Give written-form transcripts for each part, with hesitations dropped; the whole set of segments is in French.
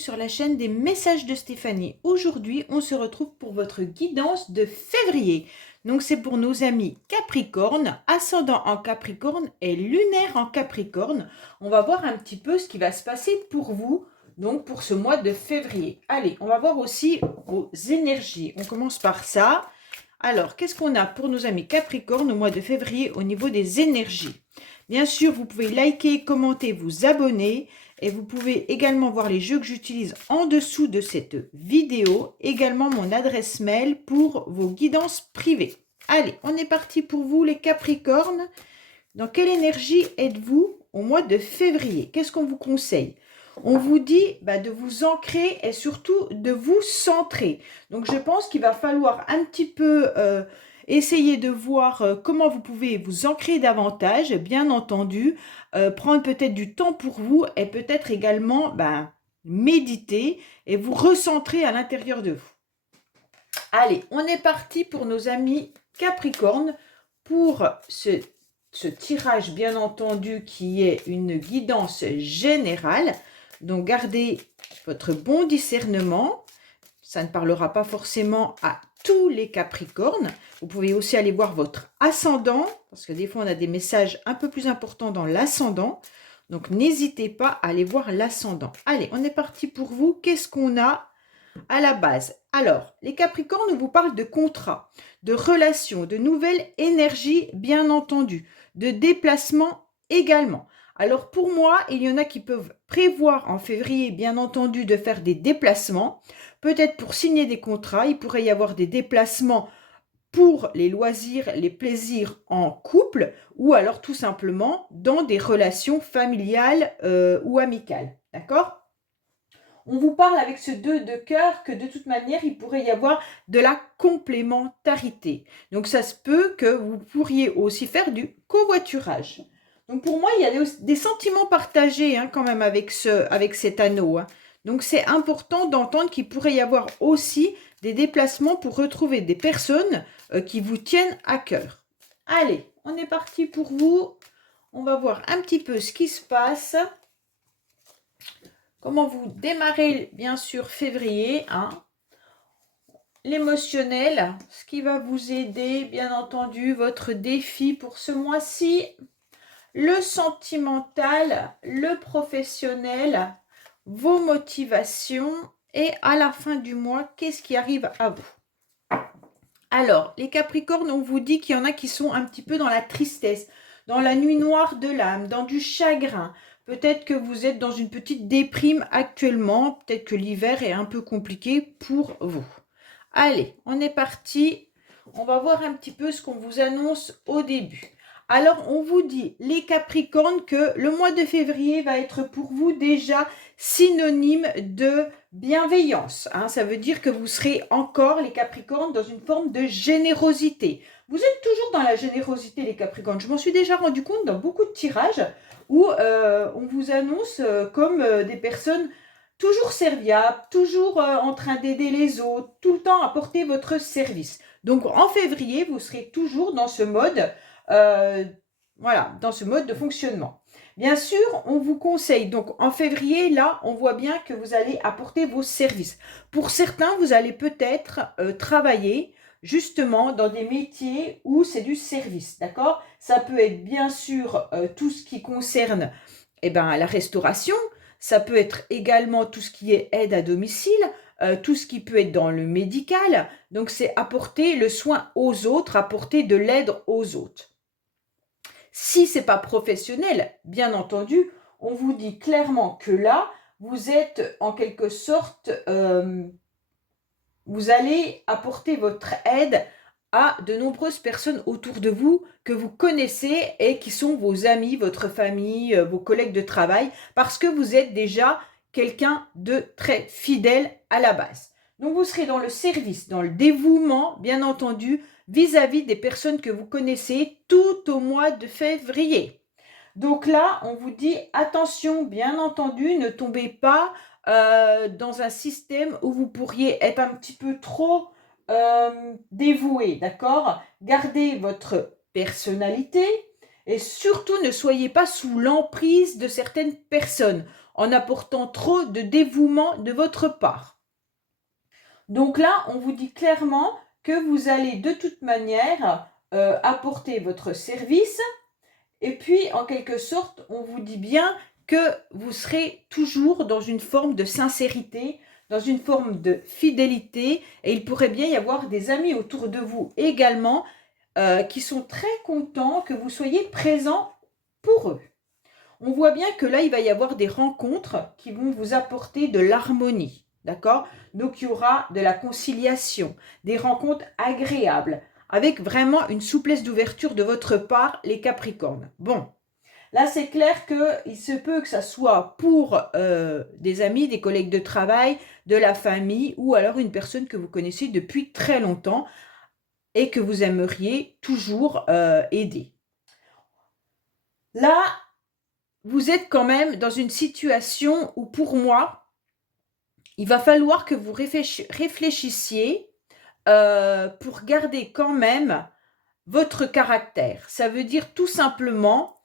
sur la chaîne des messages de Stéphanie. Aujourd'hui, on se retrouve pour votre guidance de février. Donc c'est pour nos amis Capricorne, ascendant en Capricorne et lunaire en Capricorne. On va voir un petit peu ce qui va se passer pour vous, donc pour ce mois de février. Allez, on va voir aussi vos énergies. On commence par ça. Alors, qu'est-ce qu'on a pour nos amis Capricorne au mois de février au niveau des énergies? Bien sûr, vous pouvez liker, commenter, vous abonner. Et vous pouvez également voir les jeux que j'utilise en dessous de cette vidéo. Également mon adresse mail pour vos guidances privées. Allez, on est parti pour vous les Capricornes. Dans quelle énergie êtes-vous au mois de février? Qu'est-ce qu'on vous conseille? On vous dit de vous ancrer et surtout de vous centrer. Donc je pense qu'il va falloir un petit peu essayer de voir comment vous pouvez vous ancrer davantage, bien entendu, prendre peut-être du temps pour vous et peut-être également méditer et vous recentrer à l'intérieur de vous. Allez, on est parti pour nos amis Capricorne pour ce tirage, bien entendu, qui est une guidance générale. Donc, gardez votre bon discernement. Ça ne parlera pas forcément à tous les Capricornes. Vous pouvez aussi aller voir votre ascendant, parce que des fois, on a des messages un peu plus importants dans l'ascendant. Donc, n'hésitez pas à aller voir l'ascendant. Allez, on est parti pour vous. Qu'est-ce qu'on a à la base? Alors, les Capricornes, on vous parle de contrats, de relations, de nouvelles énergies, bien entendu, de déplacements également. Alors, pour moi, il y en a qui peuvent prévoir en février, bien entendu, de faire des déplacements. Peut-être pour signer des contrats, il pourrait y avoir des déplacements pour les loisirs, les plaisirs en couple, ou alors tout simplement dans des relations familiales ou amicales. D'accord? On vous parle avec ce 2 de cœur que de toute manière, il pourrait y avoir de la complémentarité. Donc, ça se peut que vous pourriez aussi faire du covoiturage. Donc, pour moi, il y a des sentiments partagés quand même avec cet anneau. Donc, c'est important d'entendre qu'il pourrait y avoir aussi des déplacements pour retrouver des personnes qui vous tiennent à cœur. Allez, on est parti pour vous. On va voir un petit peu ce qui se passe. Comment vous démarrez, bien sûr, février, l'émotionnel, ce qui va vous aider, bien entendu, votre défi pour ce mois-ci, le sentimental, le professionnel, vos motivations et à la fin du mois, qu'est-ce qui arrive à vous? Alors, les Capricornes, on vous dit qu'il y en a qui sont un petit peu dans la tristesse, dans la nuit noire de l'âme, dans du chagrin. Peut-être que vous êtes dans une petite déprime actuellement. Peut-être que l'hiver est un peu compliqué pour vous. Allez, on est parti. On va voir un petit peu ce qu'on vous annonce au début. Alors, on vous dit, les Capricornes, que le mois de février va être pour vous déjà synonyme de bienveillance. Ça veut dire que vous serez encore, les Capricornes, dans une forme de générosité. Vous êtes toujours dans la générosité, les Capricornes. Je m'en suis déjà rendu compte dans beaucoup de tirages où on vous annonce comme des personnes toujours serviables, toujours en train d'aider les autres, tout le temps apporter votre service. Donc, en février, vous serez toujours dans ce mode dans ce mode de fonctionnement. Bien sûr, on vous conseille, donc en février, là, on voit bien que vous allez apporter vos services. Pour certains, vous allez peut-être travailler justement dans des métiers où c'est du service, d'accord? Ça peut être bien sûr tout ce qui concerne la restauration, ça peut être également tout ce qui est aide à domicile, tout ce qui peut être dans le médical. Donc, c'est apporter le soin aux autres, apporter de l'aide aux autres. Si ce n'est pas professionnel, bien entendu, on vous dit clairement que là, vous êtes en quelque sorte, vous allez apporter votre aide à de nombreuses personnes autour de vous que vous connaissez et qui sont vos amis, votre famille, vos collègues de travail, parce que vous êtes déjà quelqu'un de très fidèle à la base. Donc, vous serez dans le service, dans le dévouement, bien entendu, vis-à-vis des personnes que vous connaissez tout au mois de février. Donc là, on vous dit attention, bien entendu, ne tombez pas dans un système où vous pourriez être un petit peu trop dévoué, d'accord? Gardez votre personnalité et surtout ne soyez pas sous l'emprise de certaines personnes. en apportant trop de dévouement de votre part. Donc là, on vous dit clairement que vous allez de toute manière apporter votre service. Et puis, en quelque sorte, on vous dit bien que vous serez toujours dans une forme de sincérité, dans une forme de fidélité. Et il pourrait bien y avoir des amis autour de vous également qui sont très contents que vous soyez présent pour eux. On voit bien que là, il va y avoir des rencontres qui vont vous apporter de l'harmonie. D'accord? Donc, il y aura de la conciliation, des rencontres agréables, avec vraiment une souplesse d'ouverture de votre part, les Capricornes. Bon, là, c'est clair qu'il se peut que ça soit pour des amis, des collègues de travail, de la famille, ou alors une personne que vous connaissez depuis très longtemps et que vous aimeriez toujours aider. Là, vous êtes quand même dans une situation où, pour moi, il va falloir que vous réfléchissiez pour garder quand même votre caractère. Ça veut dire tout simplement,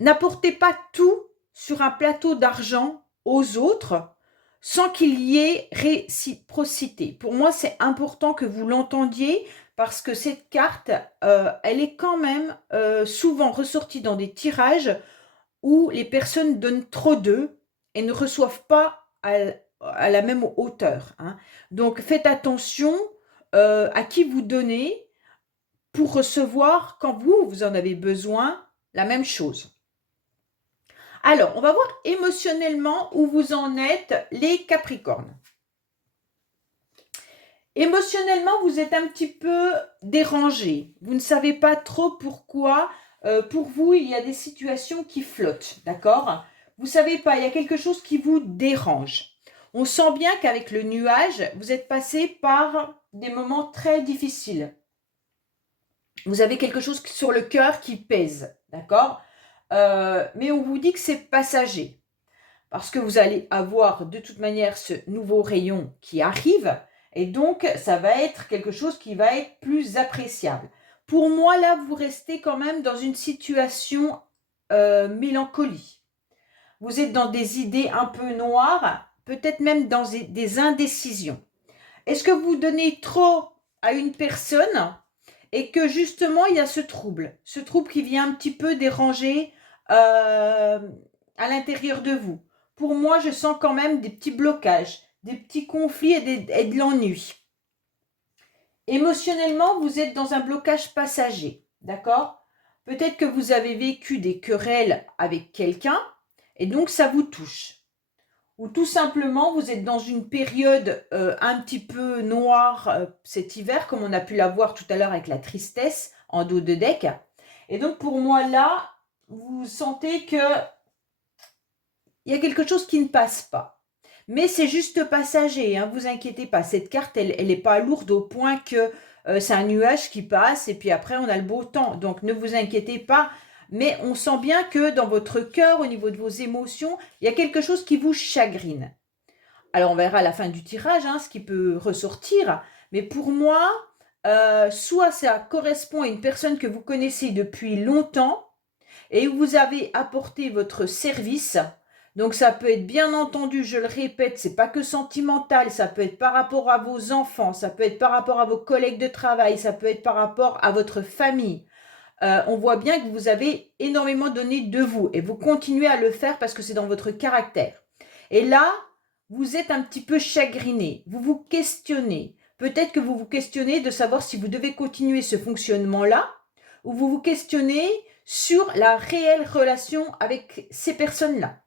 n'apportez pas tout sur un plateau d'argent aux autres sans qu'il y ait réciprocité. Pour moi, c'est important que vous l'entendiez parce que cette carte, elle est quand même souvent ressortie dans des tirages où les personnes donnent trop d'eux et ne reçoivent pas à la même hauteur. Hein. Donc, faites attention à qui vous donnez pour recevoir, quand vous en avez besoin, la même chose. Alors, on va voir émotionnellement où vous en êtes, les Capricornes. Émotionnellement, vous êtes un petit peu dérangé. Vous ne savez pas trop pourquoi. Pour vous, il y a des situations qui flottent, d'accord? Vous ne savez pas, il y a quelque chose qui vous dérange. On sent bien qu'avec le nuage, vous êtes passé par des moments très difficiles. Vous avez quelque chose sur le cœur qui pèse, d'accord? Mais on vous dit que c'est passager. Parce que vous allez avoir de toute manière ce nouveau rayon qui arrive. Et donc, ça va être quelque chose qui va être plus appréciable. Pour moi, là, vous restez quand même dans une situation mélancolie. Vous êtes dans des idées un peu noires, peut-être même dans des indécisions. Est-ce que vous donnez trop à une personne et que justement, il y a ce trouble qui vient un petit peu déranger à l'intérieur de vous? Pour moi, je sens quand même des petits blocages, des petits conflits et de l'ennui. Émotionnellement, vous êtes dans un blocage passager, d'accord? Peut-être que vous avez vécu des querelles avec quelqu'un et donc ça vous touche. Ou tout simplement, vous êtes dans une période un petit peu noire cet hiver, comme on a pu la voir tout à l'heure avec la tristesse en dos de deck. Et donc pour moi là, vous sentez que il y a quelque chose qui ne passe pas. Mais c'est juste passager, hein, vous inquiétez pas. Cette carte, elle n'est pas lourde au point que c'est un nuage qui passe et puis après on a le beau temps. Donc ne vous inquiétez pas. Mais on sent bien que dans votre cœur, au niveau de vos émotions, il y a quelque chose qui vous chagrine. Alors on verra à la fin du tirage ce qui peut ressortir. Mais pour moi, soit ça correspond à une personne que vous connaissez depuis longtemps et où vous avez apporté votre service. Donc ça peut être bien entendu, je le répète, c'est pas que sentimental, ça peut être par rapport à vos enfants, ça peut être par rapport à vos collègues de travail, ça peut être par rapport à votre famille. On voit bien que vous avez énormément donné de vous et vous continuez à le faire parce que c'est dans votre caractère. Et là, vous êtes un petit peu chagriné, vous vous questionnez. Peut-être que vous vous questionnez de savoir si vous devez continuer ce fonctionnement-là ou vous vous questionnez sur la réelle relation avec ces personnes-là.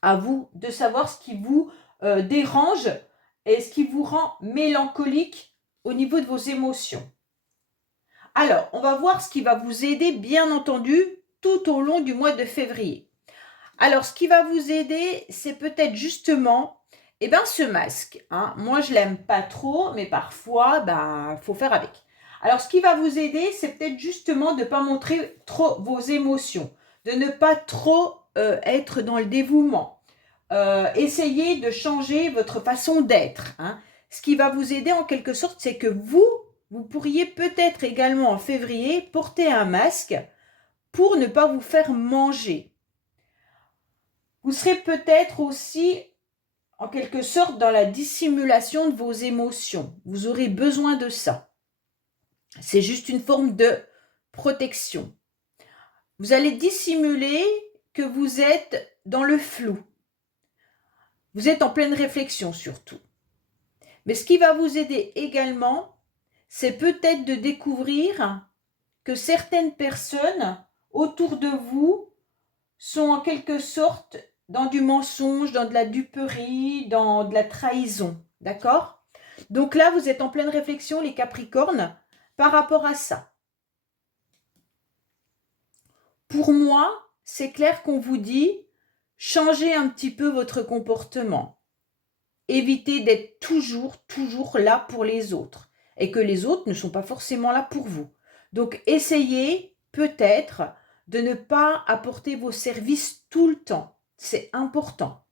À vous de savoir ce qui vous dérange et ce qui vous rend mélancolique au niveau de vos émotions. Alors, on va voir ce qui va vous aider, bien entendu, tout au long du mois de février. Alors, ce qui va vous aider, c'est peut-être justement ce masque. Hein. Moi, je ne l'aime pas trop, mais parfois, faut faire avec. Alors, ce qui va vous aider, c'est peut-être justement de ne pas montrer trop vos émotions, de ne pas trop être dans le dévouement. Essayez de changer votre façon d'être. Hein. Ce qui va vous aider en quelque sorte, c'est que vous pourriez peut-être également en février porter un masque pour ne pas vous faire manger. Vous serez peut-être aussi, en quelque sorte, dans la dissimulation de vos émotions. Vous aurez besoin de ça. C'est juste une forme de protection. Vous allez dissimuler que vous êtes dans le flou. Vous êtes en pleine réflexion surtout. Mais ce qui va vous aider également, c'est peut-être de découvrir que certaines personnes autour de vous sont en quelque sorte dans du mensonge, dans de la duperie, dans de la trahison. D'accord? Donc là, vous êtes en pleine réflexion, les Capricornes, par rapport à ça. Pour moi, c'est clair qu'on vous dit, changez un petit peu votre comportement. Évitez d'être toujours là pour les autres. Et que les autres ne sont pas forcément là pour vous. Donc, essayez peut-être de ne pas apporter vos services tout le temps. C'est important.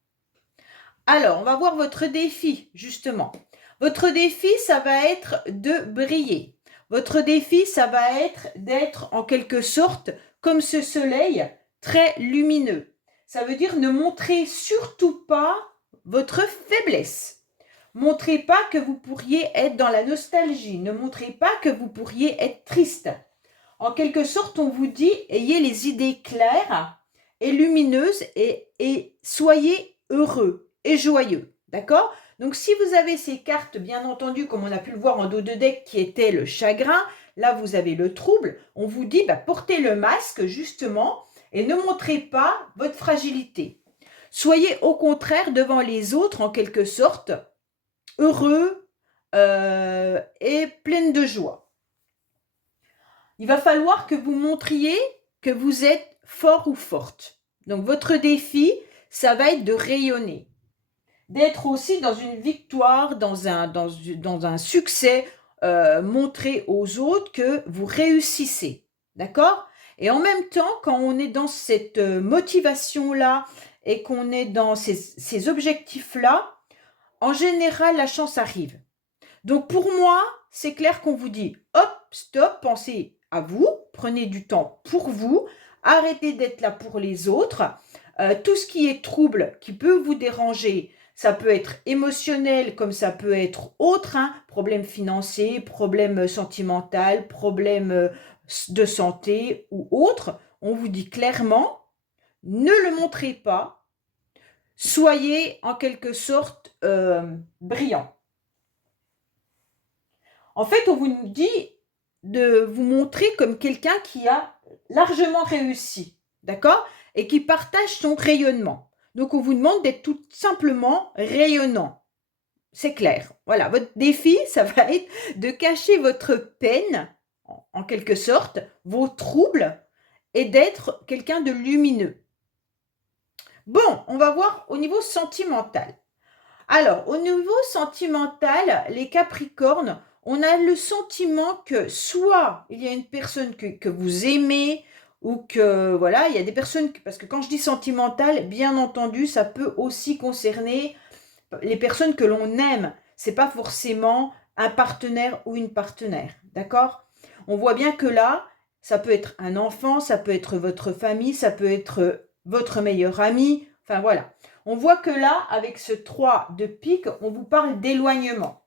Alors, on va voir votre défi, justement. Votre défi, ça va être de briller. Votre défi, ça va être d'être en quelque sorte comme ce soleil très lumineux. Ça veut dire ne montrez surtout pas votre faiblesse. Montrez pas que vous pourriez être dans la nostalgie. Ne montrez pas que vous pourriez être triste. En quelque sorte, on vous dit, ayez les idées claires et lumineuses et soyez heureux et joyeux. D'accord? Donc, si vous avez ces cartes, bien entendu, comme on a pu le voir en dos de deck, qui était le chagrin, là, vous avez le trouble, on vous dit, portez le masque, justement, et ne montrez pas votre fragilité. Soyez au contraire devant les autres, en quelque sorte, heureux et plein de joie. Il va falloir que vous montriez que vous êtes fort ou forte. Donc, votre défi, ça va être de rayonner. D'être aussi dans une victoire, dans un succès, montrer aux autres que vous réussissez. D'accord? Et en même temps, quand on est dans cette motivation-là et qu'on est dans ces objectifs-là, en général, la chance arrive. Donc pour moi, c'est clair qu'on vous dit, hop, stop, pensez à vous, prenez du temps pour vous, arrêtez d'être là pour les autres. Tout ce qui est trouble, qui peut vous déranger, ça peut être émotionnel comme ça peut être autre, problème financier, problème sentimental, problème de santé ou autre. On vous dit clairement, ne le montrez pas, soyez en quelque sorte brillant. En fait, on vous dit de vous montrer comme quelqu'un qui a largement réussi, d'accord? Et qui partage son rayonnement. Donc, on vous demande d'être tout simplement rayonnant. C'est clair. Voilà, votre défi, ça va être de cacher votre peine, en quelque sorte, vos troubles, et d'être quelqu'un de lumineux. Bon, on va voir au niveau sentimental. Alors, au niveau sentimental, les Capricornes, on a le sentiment que soit il y a une personne que vous aimez ou que, voilà, il y a des personnes, parce que quand je dis sentimental, bien entendu, ça peut aussi concerner les personnes que l'on aime. C'est pas forcément un partenaire ou une partenaire, d'accord? On voit bien que là, ça peut être un enfant, ça peut être votre famille, ça peut être votre meilleur ami, enfin voilà. On voit que là, avec ce 3 de pique, on vous parle d'éloignement.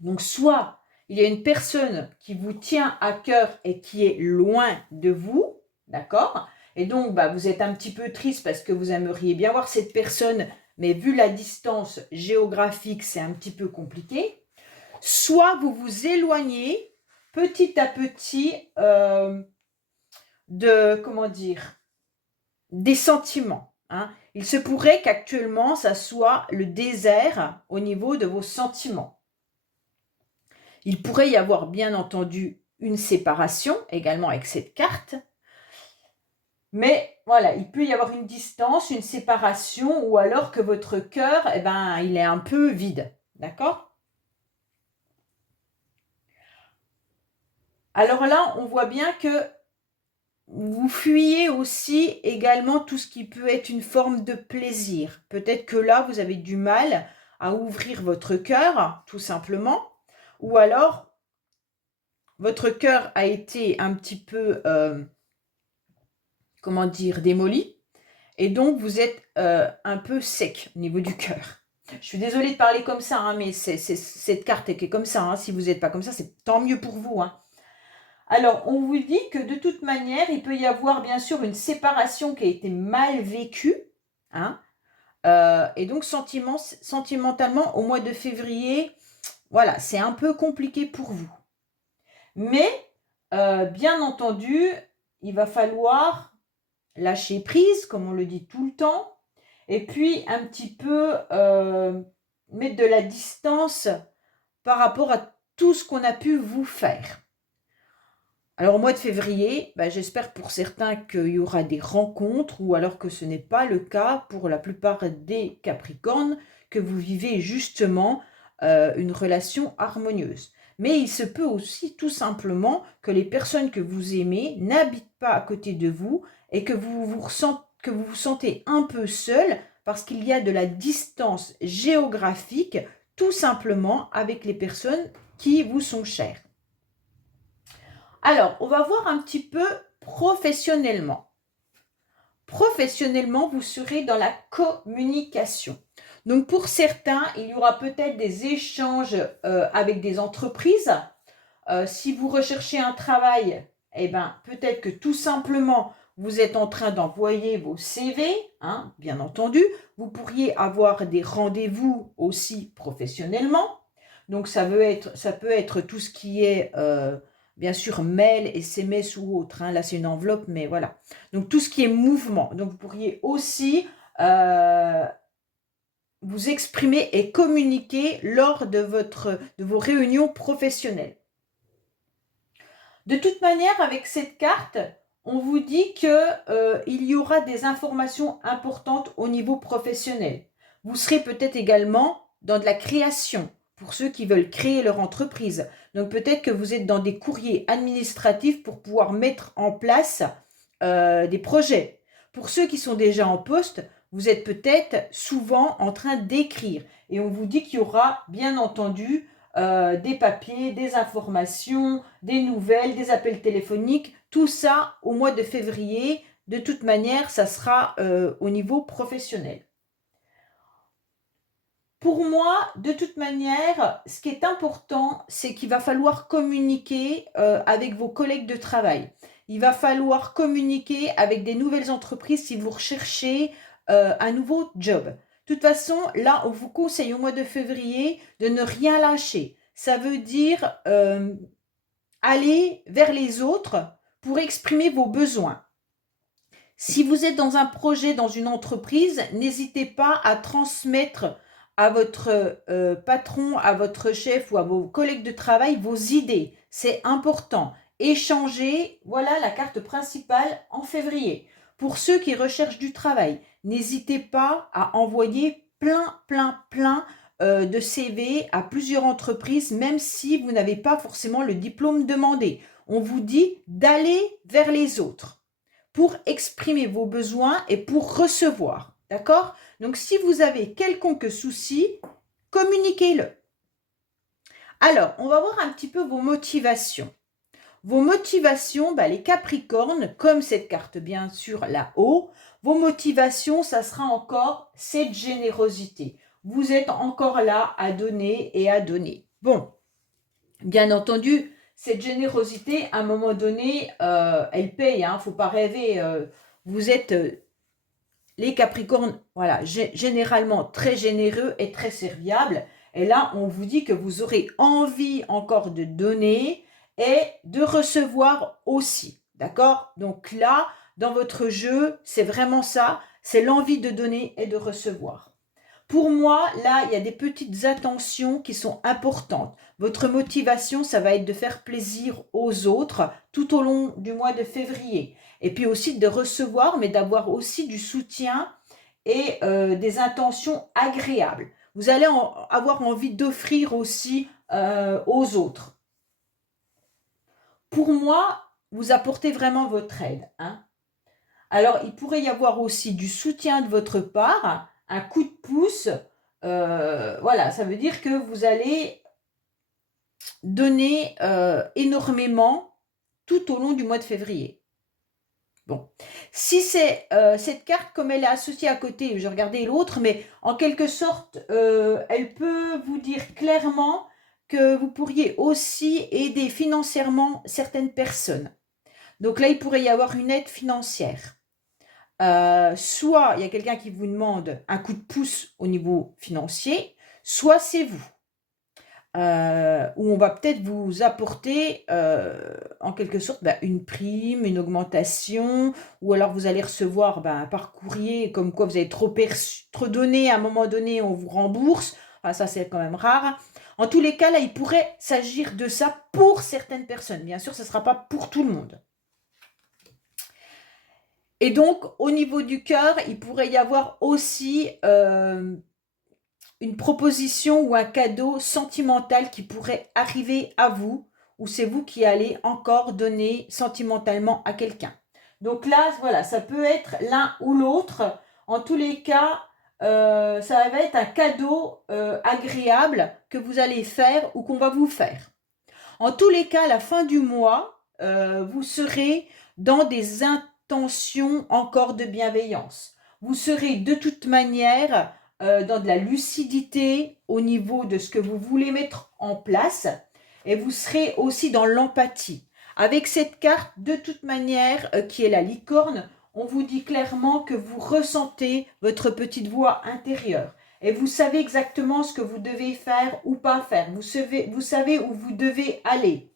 Donc, soit il y a une personne qui vous tient à cœur et qui est loin de vous, d'accord? Et donc, vous êtes un petit peu triste parce que vous aimeriez bien voir cette personne, mais vu la distance géographique, c'est un petit peu compliqué. Soit vous vous éloignez petit à petit des sentiments. Il se pourrait qu'actuellement, ça soit le désert au niveau de vos sentiments. Il pourrait y avoir, bien entendu, une séparation, également avec cette carte. Mais voilà, il peut y avoir une distance, une séparation, ou alors que votre cœur, il est un peu vide. D'accord? Alors là, on voit bien que vous fuyez aussi également tout ce qui peut être une forme de plaisir. Peut-être que là, vous avez du mal à ouvrir votre cœur, tout simplement. Ou alors, votre cœur a été un petit peu, démoli. et donc vous êtes un peu sec au niveau du cœur. Je suis désolée de parler comme ça, hein, mais cette carte qui est comme ça. Hein. Si vous n'êtes pas comme ça, c'est tant mieux pour vous. Hein. Alors, on vous dit que de toute manière, il peut y avoir bien sûr une séparation qui a été mal vécue. Hein, et donc, sentimentalement, au mois de février, voilà, c'est un peu compliqué pour vous. Mais, bien entendu, il va falloir lâcher prise, comme on le dit tout le temps, et puis un petit peu mettre de la distance par rapport à tout ce qu'on a pu vous faire. Alors au mois de février, j'espère pour certains qu'il y aura des rencontres ou alors que ce n'est pas le cas pour la plupart des Capricornes, que vous vivez justement une relation harmonieuse. Mais il se peut aussi tout simplement que les personnes que vous aimez n'habitent pas à côté de vous et que vous vous sentez un peu seul parce qu'il y a de la distance géographique tout simplement avec les personnes qui vous sont chères. Alors, on va voir un petit peu professionnellement. Professionnellement, vous serez dans la communication. Donc, pour certains, il y aura peut-être des échanges avec des entreprises. Si vous recherchez un travail, peut-être que tout simplement, vous êtes en train d'envoyer vos CV, hein, bien entendu. Vous pourriez avoir des rendez-vous aussi professionnellement. Donc, ça peut être tout ce qui est... bien sûr, mail, SMS ou autre. Hein. Là, c'est une enveloppe, mais voilà. Donc, tout ce qui est mouvement. Donc, vous pourriez aussi vous exprimer et communiquer lors de vos réunions professionnelles. De toute manière, avec cette carte, on vous dit qu'il y aura des informations importantes au niveau professionnel. Vous serez peut-être également dans de la création pour ceux qui veulent créer leur entreprise. Donc peut-être que vous êtes dans des courriers administratifs pour pouvoir mettre en place des projets. Pour ceux qui sont déjà en poste, vous êtes peut-être souvent en train d'écrire. Et on vous dit qu'il y aura bien entendu des papiers, des informations, des nouvelles, des appels téléphoniques, tout ça au mois de février. De toute manière, ça sera au niveau professionnel. Pour moi, de toute manière, ce qui est important, c'est qu'il va falloir communiquer avec vos collègues de travail. Il va falloir communiquer avec des nouvelles entreprises si vous recherchez un nouveau job. De toute façon, là, on vous conseille au mois de février de ne rien lâcher. Ça veut dire aller vers les autres pour exprimer vos besoins. Si vous êtes dans un projet, dans une entreprise, n'hésitez pas à transmettre à votre patron, à votre chef ou à vos collègues de travail vos idées. C'est important. Échanger, voilà la carte principale en février. Pour ceux qui recherchent du travail, n'hésitez pas à envoyer plein de CV à plusieurs entreprises, même si vous n'avez pas forcément le diplôme demandé. On vous dit d'aller vers les autres pour exprimer vos besoins et pour recevoir. D'accord? Donc, si vous avez quelconque souci, communiquez-le. Alors, on va voir un petit peu vos motivations. Vos motivations, les Capricornes, comme cette carte bien sûr là-haut, vos motivations, ça sera encore cette générosité. Vous êtes encore là à donner et à donner. Bon, bien entendu, cette générosité, à un moment donné, elle paye. Hein, faut pas rêver. Vous êtes les Capricornes, voilà, généralement très généreux et très serviables. Et là, on vous dit que vous aurez envie encore de donner et de recevoir aussi. D'accord? Donc là, dans votre jeu, c'est vraiment ça. C'est l'envie de donner et de recevoir. Pour moi, là, il y a des petites attentions qui sont importantes. Votre motivation, ça va être de faire plaisir aux autres tout au long du mois de février. Et puis aussi de recevoir, mais d'avoir aussi du soutien et des intentions agréables. Vous allez avoir envie d'offrir aussi aux autres. Pour moi, vous apportez vraiment votre aide. Hein. Alors, il pourrait y avoir aussi du soutien de votre part, un coup de pouce. Voilà, ça veut dire que vous allez donner énormément tout au long du mois de février. Bon, si c'est cette carte, comme elle est associée à côté, je regardais l'autre, mais en quelque sorte, elle peut vous dire clairement que vous pourriez aussi aider financièrement certaines personnes. Donc là, il pourrait y avoir une aide financière. Soit il y a quelqu'un qui vous demande un coup de pouce au niveau financier, soit c'est vous. Où on va peut-être vous apporter en quelque sorte une prime, une augmentation, ou alors vous allez recevoir par courrier comme quoi vous avez trop donné, à un moment donné on vous rembourse. Enfin, ça c'est quand même rare. En tous les cas, là, il pourrait s'agir de ça pour certaines personnes. Bien sûr, ce ne sera pas pour tout le monde. Et donc, au niveau du cœur, il pourrait y avoir aussi une proposition ou un cadeau sentimental qui pourrait arriver à vous, ou c'est vous qui allez encore donner sentimentalement à quelqu'un. Donc là, voilà, ça peut être l'un ou l'autre. En tous les cas, ça va être un cadeau agréable que vous allez faire ou qu'on va vous faire. En tous les cas, à la fin du mois, vous serez dans des intentions encore de bienveillance. Vous serez de toute manière dans de la lucidité au niveau de ce que vous voulez mettre en place et vous serez aussi dans l'empathie. Avec cette carte, de toute manière, qui est la licorne, on vous dit clairement que vous ressentez votre petite voix intérieure. Et vous savez exactement ce que vous devez faire ou pas faire. Vous savez où vous devez aller.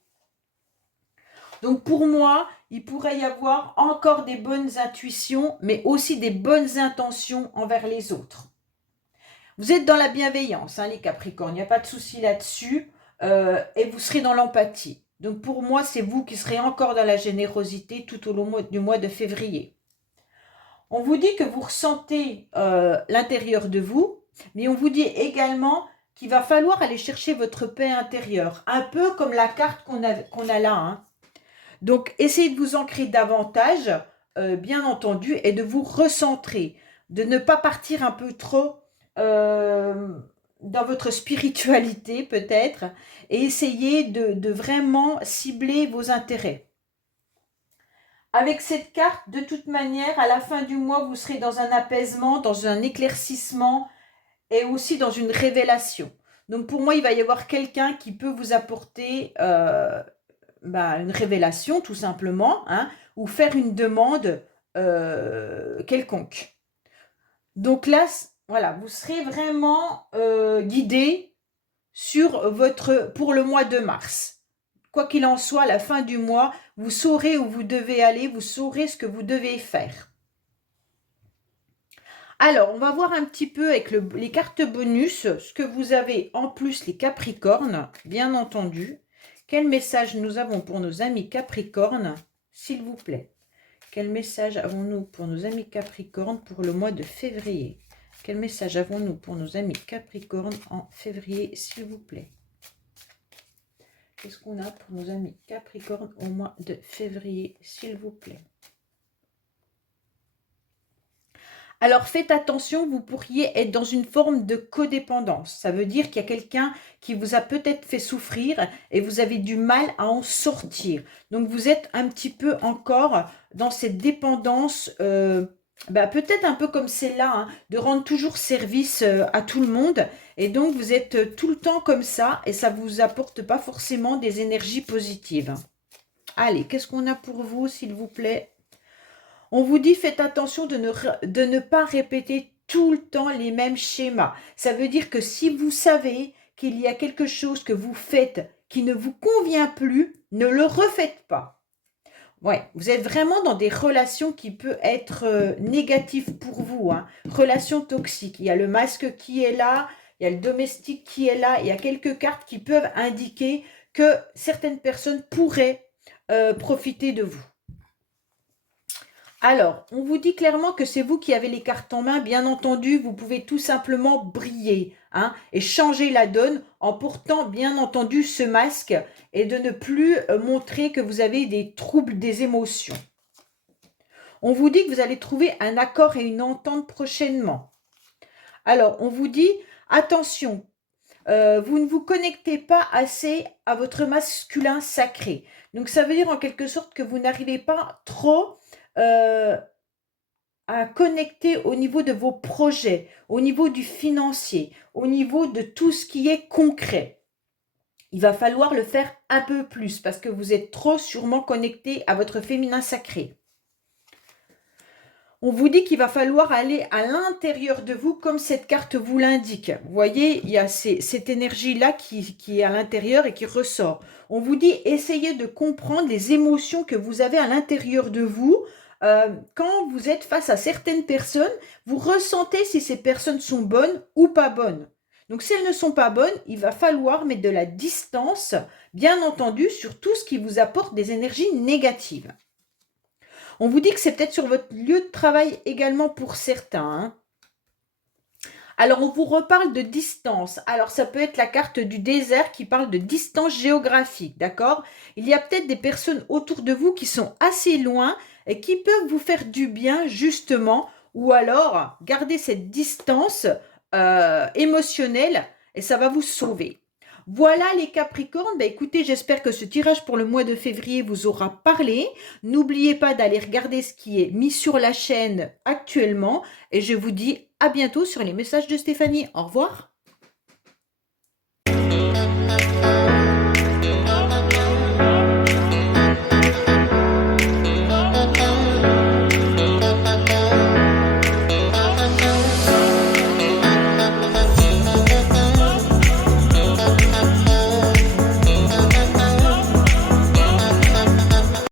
Donc pour moi, il pourrait y avoir encore des bonnes intuitions, mais aussi des bonnes intentions envers les autres. Vous êtes dans la bienveillance, hein, les Capricornes, il n'y a pas de souci là-dessus, et vous serez dans l'empathie. Donc pour moi, c'est vous qui serez encore dans la générosité tout au long du mois de février. On vous dit que vous ressentez l'intérieur de vous, mais on vous dit également qu'il va falloir aller chercher votre paix intérieure, un peu comme la carte qu'on a là. Hein. Donc, essayez de vous ancrer davantage, bien entendu, et de vous recentrer, de ne pas partir un peu trop dans votre spiritualité peut-être, et essayer de vraiment cibler vos intérêts. Avec cette carte, de toute manière, à la fin du mois, vous serez dans un apaisement, dans un éclaircissement et aussi dans une révélation. Donc pour moi, il va y avoir quelqu'un qui peut vous apporter une révélation, tout simplement, hein, ou faire une demande quelconque. Donc là, voilà, vous serez vraiment guidé pour le mois de mars. Quoi qu'il en soit, à la fin du mois, vous saurez où vous devez aller, vous saurez ce que vous devez faire. Alors, on va voir un petit peu avec les cartes bonus, ce que vous avez en plus les Capricornes, bien entendu. Quel message nous avons pour nos amis Capricornes, s'il vous plaît? Quel message avons-nous pour nos amis Capricornes pour le mois de février? Quel message avons-nous pour nos amis Capricornes en février, s'il vous plaît? Qu'est-ce qu'on a pour nos amis Capricornes au mois de février, s'il vous plaît? Alors faites attention, vous pourriez être dans une forme de codépendance. Ça veut dire qu'il y a quelqu'un qui vous a peut-être fait souffrir et vous avez du mal à en sortir. Donc vous êtes un petit peu encore dans cette dépendance, peut-être un peu comme celle-là, hein, de rendre toujours service à tout le monde. Et donc vous êtes tout le temps comme ça et ça ne vous apporte pas forcément des énergies positives. Allez, qu'est-ce qu'on a pour vous, s'il vous plaît? On vous dit, faites attention de ne pas répéter tout le temps les mêmes schémas. Ça veut dire que si vous savez qu'il y a quelque chose que vous faites qui ne vous convient plus, ne le refaites pas. Ouais, vous êtes vraiment dans des relations qui peuvent être négatives pour vous. Hein. Relations toxiques. Il y a le masque qui est là, il y a le domestique qui est là. Il y a quelques cartes qui peuvent indiquer que certaines personnes pourraient profiter de vous. Alors, on vous dit clairement que c'est vous qui avez les cartes en main. Bien entendu, vous pouvez tout simplement briller hein, et changer la donne en portant, bien entendu, ce masque et de ne plus montrer que vous avez des troubles des émotions. On vous dit que vous allez trouver un accord et une entente prochainement. Alors, on vous dit, attention, vous ne vous connectez pas assez à votre masculin sacré. Donc, ça veut dire en quelque sorte que vous n'arrivez pas trop euh, à connecter au niveau de vos projets, au niveau du financier, au niveau de tout ce qui est concret. Il va falloir le faire un peu plus parce que vous êtes trop sûrement connecté à votre féminin sacré. On vous dit qu'il va falloir aller à l'intérieur de vous comme cette carte vous l'indique. Vous voyez, il y a cette énergie-là qui est à l'intérieur et qui ressort. On vous dit, essayez de comprendre les émotions que vous avez à l'intérieur de vous. Quand vous êtes face à certaines personnes, vous ressentez si ces personnes sont bonnes ou pas bonnes. Donc si elles ne sont pas bonnes, il va falloir mettre de la distance, bien entendu, sur tout ce qui vous apporte des énergies négatives. On vous dit que c'est peut-être sur votre lieu de travail également pour certains. Hein. Alors, on vous reparle de distance. Alors, ça peut être la carte du désert qui parle de distance géographique, d'accord? Il y a peut-être des personnes autour de vous qui sont assez loin et qui peuvent vous faire du bien, justement, ou alors garder cette distance émotionnelle et ça va vous sauver. Voilà les Capricornes, écoutez, j'espère que ce tirage pour le mois de février vous aura parlé. N'oubliez pas d'aller regarder ce qui est mis sur la chaîne actuellement et je vous dis à bientôt sur les messages de Stéphanie. Au revoir.